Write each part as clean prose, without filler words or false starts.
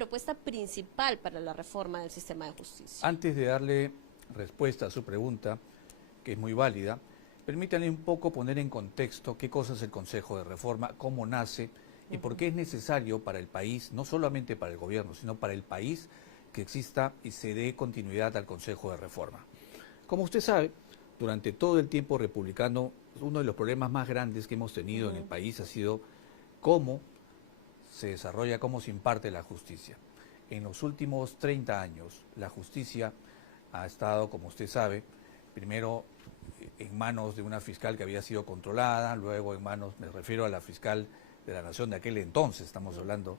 propuesta principal para la reforma del sistema de justicia? Antes de darle respuesta a su pregunta, que es muy válida, permítanme un poco poner en contexto qué cosa es el Consejo de Reforma, cómo nace y por qué es necesario para el país, no solamente para el gobierno, sino para el país, que exista y se dé continuidad al Consejo de Reforma. Como usted sabe, durante todo el tiempo republicano, uno de los problemas más grandes que hemos tenido en el país ha sido cómo se desarrolla, cómo se imparte la justicia. En los últimos 30 años, la justicia ha estado, como usted sabe, primero en manos de una fiscal que había sido controlada, luego en manos, me refiero a la fiscal de la Nación de aquel entonces, estamos hablando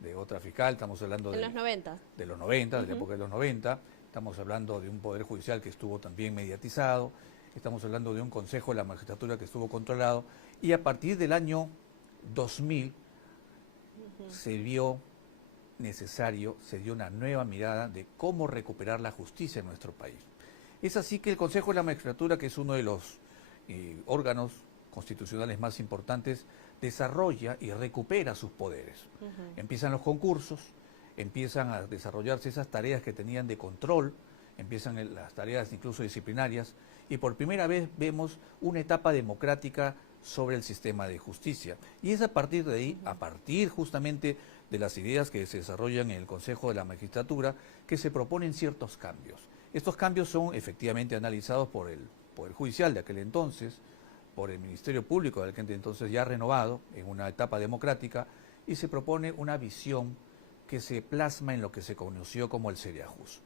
de otra fiscal, estamos hablando de los 90. De los 90, de la época de los 90, estamos hablando de un poder judicial que estuvo también mediatizado, estamos hablando de un consejo de la magistratura que estuvo controlado, y a partir del año 2000 se vio necesario, se dio una nueva mirada de cómo recuperar la justicia en nuestro país. Es así que el Consejo de la Magistratura, que es uno de los órganos constitucionales más importantes, desarrolla y recupera sus poderes. Empiezan los concursos, empiezan a desarrollarse esas tareas que tenían de control, empiezan las tareas incluso disciplinarias, y por primera vez vemos una etapa democrática sobre el sistema de justicia. Y es a partir de ahí, a partir justamente de las ideas que se desarrollan en el Consejo de la Magistratura, que se proponen ciertos cambios. Estos cambios son efectivamente analizados por el Poder Judicial de aquel entonces, por el Ministerio Público de aquel entonces ya renovado, en una etapa democrática, y se propone una visión que se plasma en lo que se conoció como el Seriajus.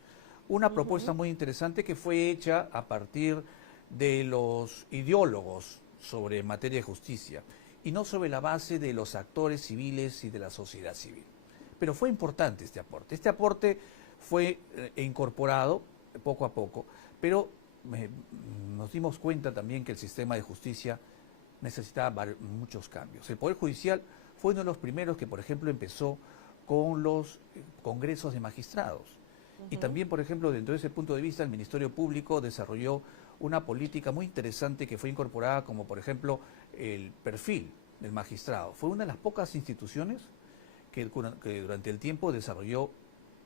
Una propuesta muy interesante que fue hecha a partir de los ideólogos sobre materia de justicia, y no sobre la base de los actores civiles y de la sociedad civil. Pero fue importante este aporte. Este aporte fue incorporado poco a poco, pero nos dimos cuenta también que el sistema de justicia necesitaba muchos cambios. El Poder Judicial fue uno de los primeros que, por ejemplo, empezó con los congresos de magistrados. Y también, por ejemplo, dentro de ese punto de vista, el Ministerio Público desarrolló una política muy interesante que fue incorporada, como por ejemplo el perfil del magistrado. Fue una de las pocas instituciones que durante el tiempo desarrolló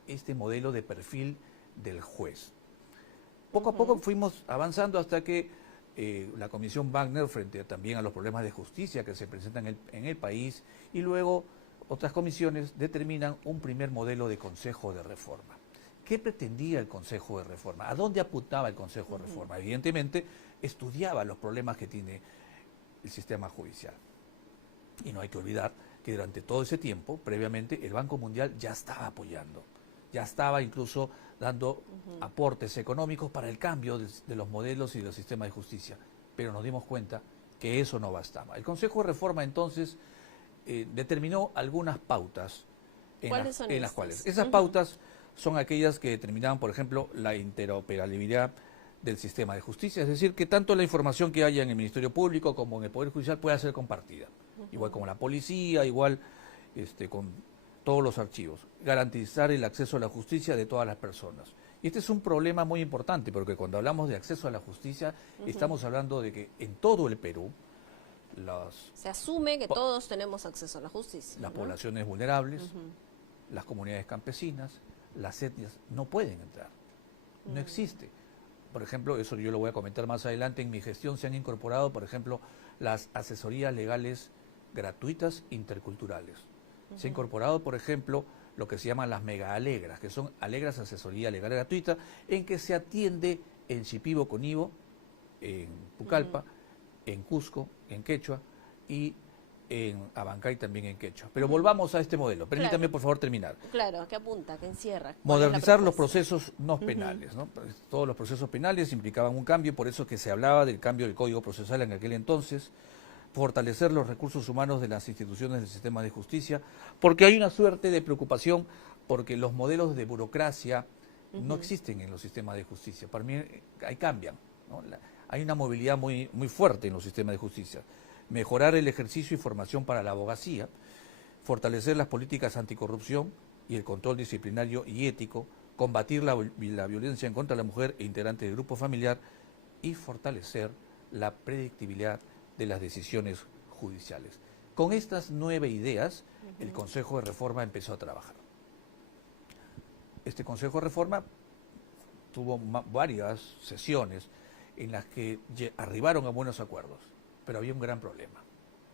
este modelo de perfil del juez. Poco a poco fuimos avanzando hasta que la Comisión Wagner, frente también a los problemas de justicia que se presentan en el país, y luego otras comisiones determinan un primer modelo de Consejo de Reforma. ¿Qué pretendía el Consejo de Reforma? ¿A dónde apuntaba el Consejo de Reforma? Evidentemente, estudiaba los problemas que tiene el sistema judicial. Y no hay que olvidar que durante todo ese tiempo, previamente, el Banco Mundial ya estaba apoyando, ya estaba incluso dando aportes económicos para el cambio de los modelos y de los sistemas de justicia. Pero nos dimos cuenta que eso no bastaba. El Consejo de Reforma, entonces, determinó algunas pautas en las cuales esas pautas son aquellas que determinaban, por ejemplo, la interoperabilidad del sistema de justicia, es decir, que tanto la información que haya en el Ministerio Público como en el Poder Judicial pueda ser compartida, igual como la policía, igual con todos los archivos, garantizar el acceso a la justicia de todas las personas. Y este es un problema muy importante, porque cuando hablamos de acceso a la justicia, estamos hablando de que en todo el Perú, se asume que todos tenemos acceso a la justicia. Las poblaciones vulnerables, las comunidades campesinas, las etnias, no pueden entrar. No existe. Por ejemplo, eso yo lo voy a comentar más adelante, en mi gestión se han incorporado, por ejemplo, las asesorías legales gratuitas interculturales. Se ha incorporado, por ejemplo, lo que se llaman las mega alegras, que son alegras asesoría legal gratuita, en que se atiende en Shipibo Conibo, en Pucallpa, en Cusco, en Quechua, y en Abancay también en quechua. Pero volvamos a este modelo. Permítame, por favor, terminar. Claro, ¿qué apunta? ¿Qué encierra? Modernizar los procesos no penales, ¿no? Todos los procesos penales implicaban un cambio, por eso que se hablaba del cambio del Código Procesal en aquel entonces. Fortalecer los recursos humanos de las instituciones del sistema de justicia, porque hay una suerte de preocupación, porque los modelos de burocracia no existen en los sistemas de justicia. Para mí, ahí cambian, ¿no? Hay una movilidad muy fuerte en los sistemas de justicia. Mejorar el ejercicio y formación para la abogacía, fortalecer las políticas anticorrupción y el control disciplinario y ético, combatir la violencia en contra de la mujer e integrantes del grupo familiar y fortalecer la predictibilidad de las decisiones judiciales. Con estas 9 ideas, el Consejo de Reforma empezó a trabajar. este Consejo de Reforma tuvo varias sesiones en las que arribaron a buenos acuerdos, pero había un gran problema.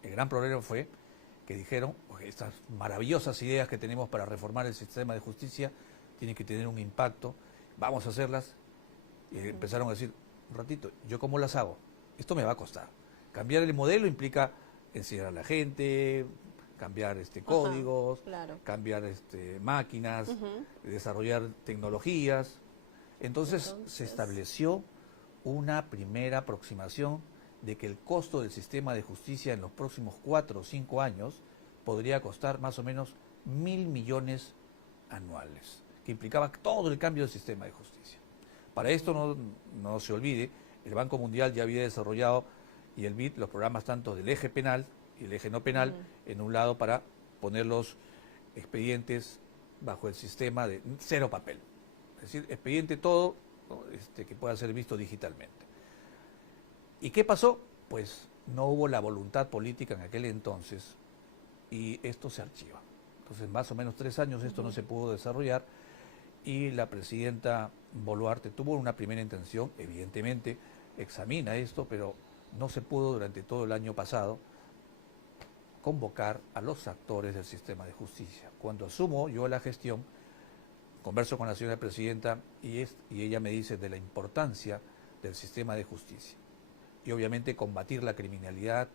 El gran problema fue que dijeron, estas maravillosas ideas que tenemos para reformar el sistema de justicia tienen que tener un impacto, vamos a hacerlas. Y empezaron a decir, un ratito, ¿yo cómo las hago? Esto me va a costar. Cambiar el modelo implica enseñar a la gente, cambiar códigos, claro. cambiar máquinas, desarrollar tecnologías. Entonces se estableció una primera aproximación de que el costo del sistema de justicia en los próximos 4 o 5 años podría costar más o menos 1.000 millones anuales, que implicaba todo el cambio del sistema de justicia. Para esto no se olvide, el Banco Mundial ya había desarrollado, y el BID, los programas tanto del eje penal y el eje no penal, en un lado para poner los expedientes bajo el sistema de cero papel. Es decir, expediente todo, ¿no? Que pueda ser visto digitalmente. ¿Y qué pasó? Pues no hubo la voluntad política en aquel entonces y esto se archiva. Entonces, más o menos 3 años esto no se pudo desarrollar y la presidenta Boluarte tuvo una primera intención, evidentemente examina esto, pero no se pudo durante todo el año pasado convocar a los actores del sistema de justicia. Cuando asumo yo la gestión, converso con la señora presidenta y ella me dice de la importancia del sistema de justicia. Y obviamente combatir la criminalidad,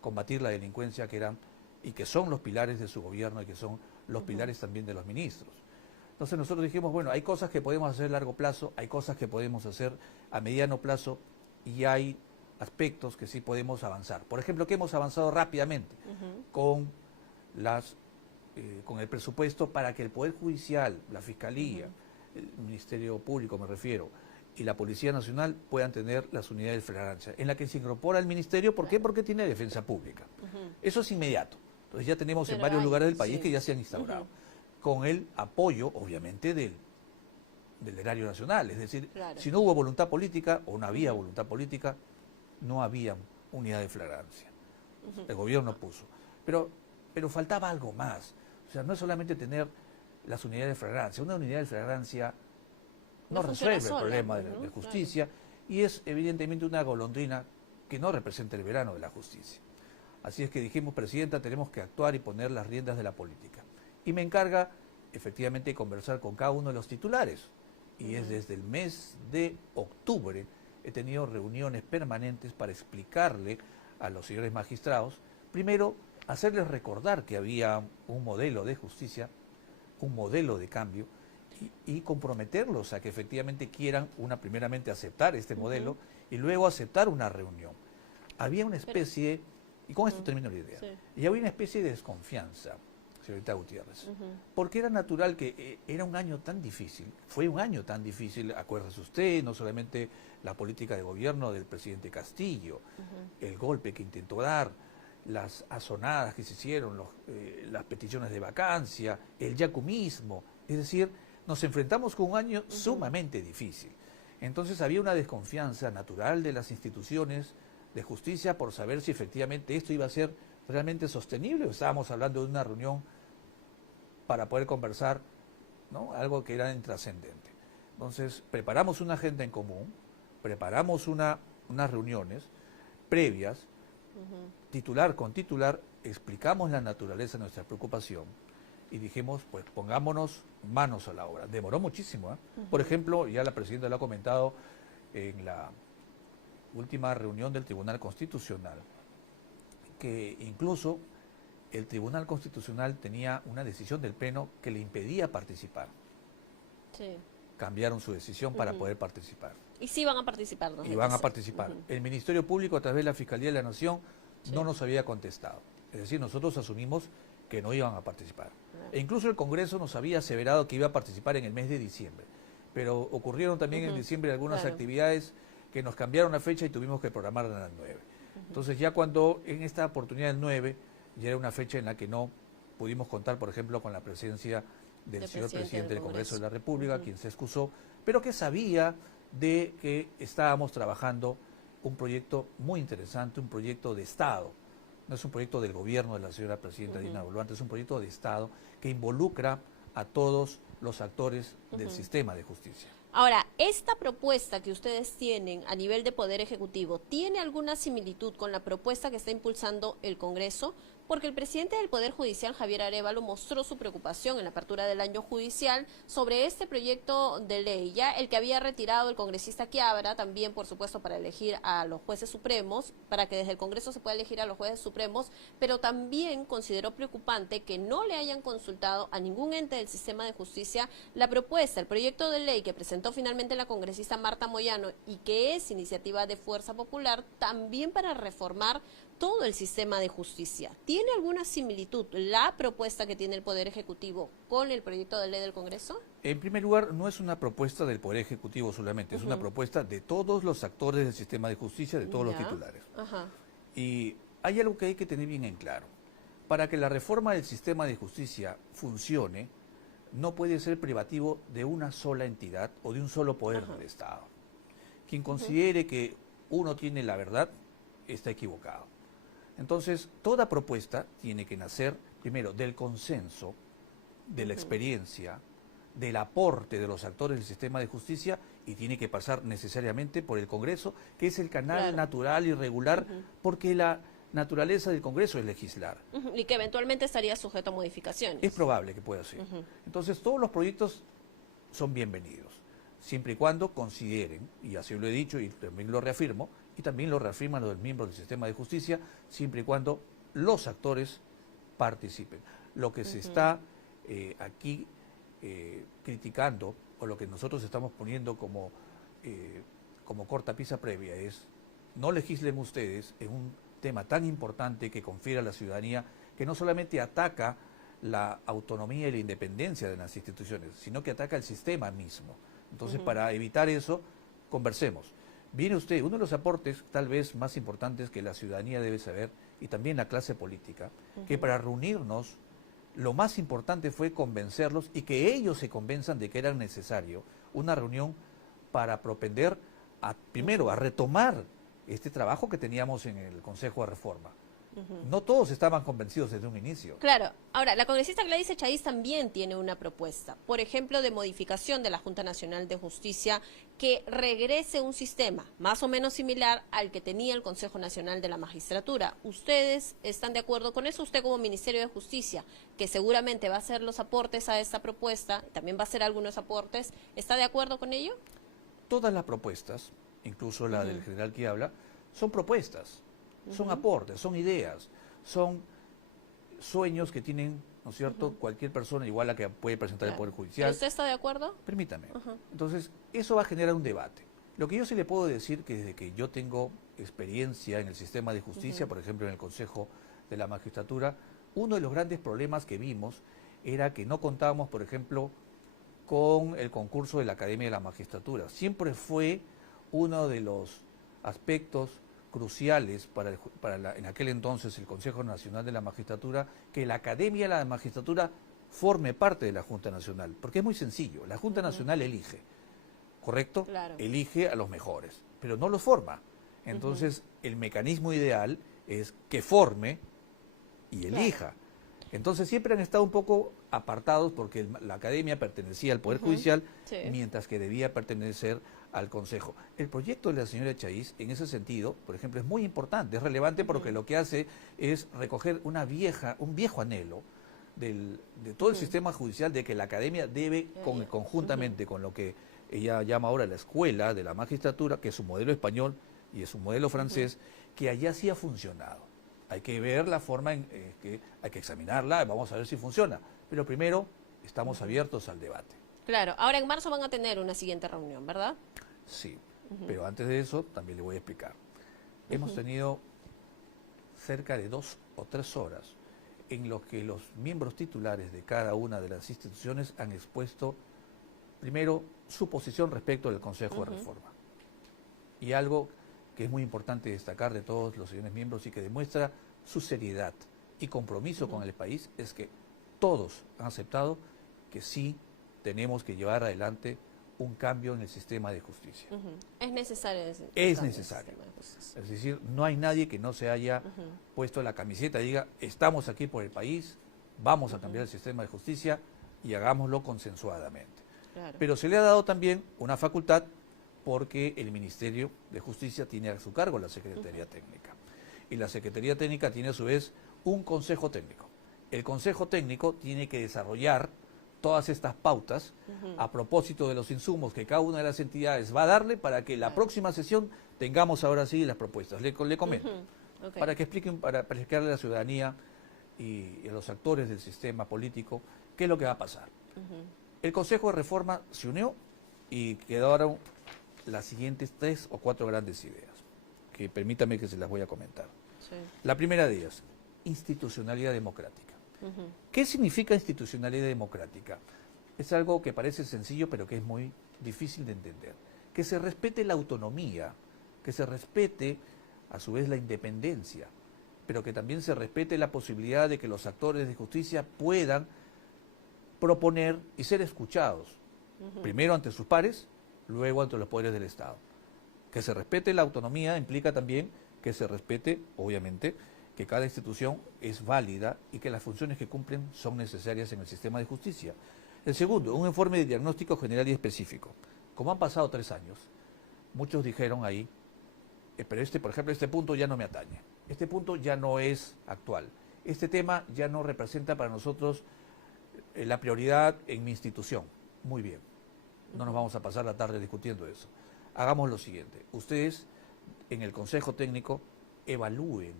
combatir la delincuencia que eran y que son los pilares de su gobierno y que son los pilares también de los ministros. Entonces nosotros dijimos, bueno, hay cosas que podemos hacer a largo plazo, hay cosas que podemos hacer a mediano plazo y hay aspectos que sí podemos avanzar. Por ejemplo, que hemos avanzado rápidamente con el presupuesto para que el Poder Judicial, la Fiscalía, el Ministerio Público me refiero, y la Policía Nacional puedan tener las unidades de flagrancia, en la que se incorpora el Ministerio. ¿Por qué? Porque tiene defensa pública. Eso es inmediato. Entonces ya tenemos en varios lugares del país que ya se han instaurado, con el apoyo, obviamente, del erario nacional. Es decir, si no hubo voluntad política o no había voluntad política, no había unidad de flagrancia. El gobierno puso. Pero faltaba algo más. O sea, no es solamente tener las unidades de flagrancia. Una unidad de flagrancia no resuelve el problema de justicia y es evidentemente una golondrina que no representa el verano de la justicia. Así es que dijimos, presidenta, tenemos que actuar y poner las riendas de la política. Y me encarga efectivamente conversar con cada uno de los titulares. Y es desde el mes de octubre he tenido reuniones permanentes para explicarle a los señores magistrados, primero, hacerles recordar que había un modelo de justicia, un modelo de cambio, y comprometerlos a que efectivamente quieran, primeramente aceptar este modelo y luego aceptar una reunión. Había una especie, y con esto termino la idea, y había una especie de desconfianza, señorita Gutiérrez, porque era natural que era un año tan difícil, fue un año tan difícil, acuérdese usted, no solamente la política de gobierno del presidente Castillo, el golpe que intentó dar, las azonadas que se hicieron, las peticiones de vacancia, el yacumismo, es decir, nos enfrentamos con un año sumamente difícil. Entonces había una desconfianza natural de las instituciones de justicia por saber si efectivamente esto iba a ser realmente sostenible. Estábamos hablando de una reunión para poder conversar, ¿no? Algo que era intrascendente. Entonces preparamos una agenda en común, preparamos unas reuniones previas, titular con titular, explicamos la naturaleza de nuestra preocupación y dijimos, pues pongámonos manos a la obra. Demoró muchísimo, ¿eh? Por ejemplo, ya la presidenta lo ha comentado en la última reunión del Tribunal Constitucional, que incluso el Tribunal Constitucional tenía una decisión del Pleno que le impedía participar. Sí. Cambiaron su decisión para poder participar. Y sí van a participar, ¿no? Y van a participar. El Ministerio Público, a través de la Fiscalía de la Nación, no nos había contestado. Es decir, nosotros asumimos que no iban a participar. E incluso el Congreso nos había aseverado que iba a participar en el mes de diciembre. Pero ocurrieron también en diciembre algunas actividades que nos cambiaron la fecha y tuvimos que programarla al 9. Entonces ya cuando en esta oportunidad del 9, ya era una fecha en la que no pudimos contar, por ejemplo, con la presencia del señor presidente del Congreso de la República, quien se excusó, pero que sabía de que estábamos trabajando un proyecto muy interesante, un proyecto de Estado. No es un proyecto del gobierno de la señora presidenta Dina Boluarte, es un proyecto de Estado que involucra a todos los actores del sistema de justicia. Ahora, esta propuesta que ustedes tienen a nivel de Poder Ejecutivo, ¿tiene alguna similitud con la propuesta que está impulsando el Congreso? Porque el presidente del Poder Judicial, Javier Arévalo, mostró su preocupación en la apertura del año judicial sobre este proyecto de ley, ya el que había retirado el congresista Quiabra, también, por supuesto, para elegir a los jueces supremos, para que desde el Congreso se pueda elegir a los jueces supremos, pero también consideró preocupante que no le hayan consultado a ningún ente del sistema de justicia la propuesta, el proyecto de ley que presentó finalmente la congresista Marta Moyano y que es iniciativa de Fuerza Popular, también para reformar todo el sistema de justicia. ¿Tiene alguna similitud la propuesta que tiene el Poder Ejecutivo con el proyecto de ley del Congreso? En primer lugar, no es una propuesta del Poder Ejecutivo solamente, es una propuesta de todos los actores del sistema de justicia, de todos los titulares. Y hay algo que hay que tener bien en claro. Para que la reforma del sistema de justicia funcione, no puede ser privativo de una sola entidad o de un solo poder del Estado. Quien considere que uno tiene la verdad, está equivocado. Entonces, toda propuesta tiene que nacer, primero, del consenso, de la experiencia, del aporte de los actores del sistema de justicia y tiene que pasar necesariamente por el Congreso, que es el canal natural y regular, porque la naturaleza del Congreso es legislar. Y que eventualmente estaría sujeto a modificaciones. Es probable que pueda ser. Entonces, todos los proyectos son bienvenidos, siempre y cuando consideren, y así lo he dicho y también lo reafirmo, y también lo reafirman los miembros del sistema de justicia, siempre y cuando los actores participen. Lo que se está aquí criticando, o lo que nosotros estamos poniendo como cortapisa previa, es no legislen ustedes en un tema tan importante que confiere a la ciudadanía, que no solamente ataca la autonomía y la independencia de las instituciones, sino que ataca el sistema mismo. Entonces, para evitar eso, conversemos. Viene usted, uno de los aportes tal vez más importantes que la ciudadanía debe saber, y también la clase política, que para reunirnos, lo más importante fue convencerlos y que ellos se convenzan de que era necesario una reunión para propender, primero, a retomar este trabajo que teníamos en el Consejo de Reforma. No todos estaban convencidos desde un inicio. Claro. Ahora, la congresista Gladys Echaíz también tiene una propuesta, por ejemplo, de modificación de la Junta Nacional de Justicia, que regrese un sistema más o menos similar al que tenía el Consejo Nacional de la Magistratura. ¿Ustedes están de acuerdo con eso? Usted como Ministerio de Justicia, que seguramente va a hacer los aportes a esta propuesta, también va a hacer algunos aportes, ¿está de acuerdo con ello? Todas las propuestas, incluso la del general que habla, son propuestas. Son aportes, son ideas, son sueños que tienen, ¿no es cierto?, cualquier persona, igual a que puede presentar el Poder Judicial. ¿Pero usted está de acuerdo? Permítame. Entonces, eso va a generar un debate. Lo que yo sí le puedo decir que desde que yo tengo experiencia en el sistema de justicia, por ejemplo, en el Consejo de la Magistratura, uno de los grandes problemas que vimos era que no contábamos, por ejemplo, con el concurso de la Academia de la Magistratura. Siempre fue uno de los aspectos cruciales para en aquel entonces el Consejo Nacional de la Magistratura, que la Academia de la Magistratura forme parte de la Junta Nacional, porque es muy sencillo, la Junta Nacional elige, ¿correcto? Claro. Elige a los mejores, pero no los forma. Entonces, el mecanismo ideal es que forme y elija. Entonces, siempre han estado un poco apartados porque la Academia pertenecía al Poder Judicial, mientras que debía pertenecer al Consejo. El proyecto de la señora Echaíz, en ese sentido, por ejemplo, es muy importante, es relevante porque lo que hace es recoger un viejo anhelo de todo el sistema judicial, de que la Academia debe, conjuntamente con lo que ella llama ahora la Escuela de la Magistratura, que es un modelo español y es un modelo francés, que allá sí ha funcionado. Hay que ver la forma en que hay que examinarla, vamos a ver si funciona. Pero primero, estamos abiertos al debate. Claro, ahora en marzo van a tener una siguiente reunión, ¿verdad? Sí, pero antes de eso también le voy a explicar. Hemos tenido cerca de 2 o 3 horas en los que los miembros titulares de cada una de las instituciones han expuesto, primero, su posición respecto del Consejo de Reforma. Y algo que es muy importante destacar de todos los señores miembros y que demuestra su seriedad y compromiso con el país es que todos han aceptado que sí tenemos que llevar adelante un cambio en el sistema de justicia. Es necesario. Es necesario. Es decir, no hay nadie que no se haya puesto la camiseta y diga, estamos aquí por el país, vamos a cambiar el sistema de justicia, y hagámoslo consensuadamente. Claro. Pero se le ha dado también una facultad porque el Ministerio de Justicia tiene a su cargo la Secretaría Técnica. Y la Secretaría Técnica tiene a su vez un Consejo Técnico. El Consejo Técnico tiene que desarrollar todas estas pautas a propósito de los insumos que cada una de las entidades va a darle para que la próxima sesión tengamos ahora sí las propuestas. Le comento, Okay. para que expliquen, para explicarle a la ciudadanía y a los actores del sistema político qué es lo que va a pasar. El Consejo de Reforma se unió y quedaron las siguientes 3 o 4 grandes ideas, que permítame que se las voy a comentar. Sí. La primera de ellas, institucionalidad democrática. ¿Qué significa institucionalidad democrática? Es algo que parece sencillo, pero que es muy difícil de entender. Que se respete la autonomía, que se respete a su vez la independencia, pero que también se respete la posibilidad de que los actores de justicia puedan proponer y ser escuchados, primero ante sus pares, luego ante los poderes del Estado. Que se respete la autonomía implica también que se respete, obviamente, que cada institución es válida y que las funciones que cumplen son necesarias en el sistema de justicia. El segundo, un informe de diagnóstico general y específico. Como han pasado 3 años, muchos dijeron ahí, pero por ejemplo, este punto ya no me atañe, este punto ya no es actual, este tema ya no representa para nosotros la prioridad en mi institución. Muy bien, no nos vamos a pasar la tarde discutiendo eso. Hagamos lo siguiente, ustedes en el Consejo Técnico evalúen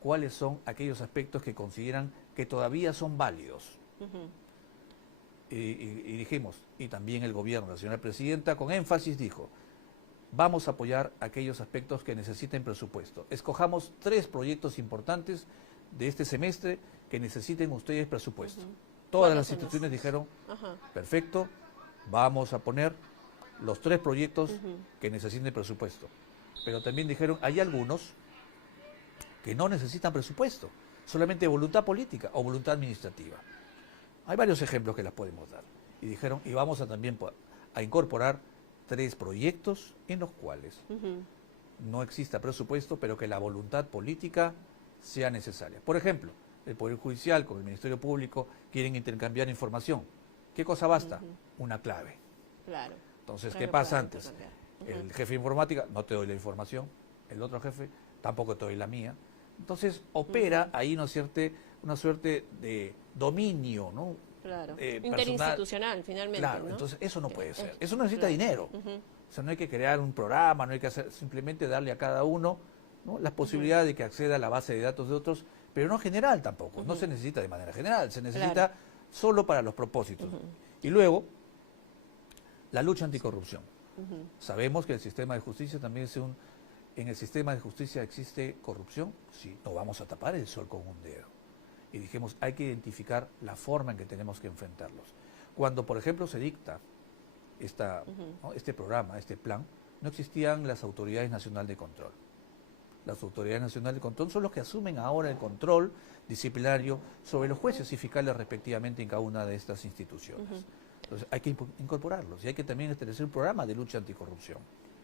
cuáles son aquellos aspectos que consideran que todavía son válidos. Y dijimos, y también el gobierno, la señora presidenta, con énfasis dijo, vamos a apoyar aquellos aspectos que necesiten presupuesto. Escojamos 3 proyectos importantes de este semestre que necesiten ustedes presupuesto. Todas las instituciones dijeron, perfecto, vamos a poner los 3 proyectos que necesiten presupuesto. Pero también dijeron, hay algunos que no necesitan presupuesto, solamente voluntad política o voluntad administrativa. Hay varios ejemplos que las podemos dar. Y dijeron, y vamos a también a incorporar 3 proyectos en los cuales no exista presupuesto, pero que la voluntad política sea necesaria. Por ejemplo, el Poder Judicial con el Ministerio Público quieren intercambiar información. ¿Qué cosa basta? Una clave. Claro. Entonces, ¿qué pasa antes? El jefe de informática, no te doy la información, el otro jefe, tampoco te doy la mía. Entonces, opera ahí una suerte de dominio, ¿no? Claro. Personal. Interinstitucional, finalmente. Claro, ¿no? entonces eso no puede ser. Eso no necesita dinero. O sea, no hay que crear un programa, no hay que simplemente darle a cada uno, ¿no?, la posibilidad de que acceda a la base de datos de otros, pero no general tampoco. No se necesita de manera general, se necesita solo para los propósitos. Y luego, la lucha anticorrupción. Sabemos que el sistema de justicia también es en el sistema de justicia existe corrupción. Sí, no vamos a tapar el sol con un dedo. Y dijimos, hay que identificar la forma en que tenemos que enfrentarlos. Cuando, por ejemplo, se dicta ¿no?, este programa, este plan, no existían las autoridades nacionales de control. Las autoridades nacionales de control son los que asumen ahora el control disciplinario sobre los jueces y fiscales respectivamente en cada una de estas instituciones. Entonces hay que incorporarlos y hay que también establecer un programa de lucha anticorrupción.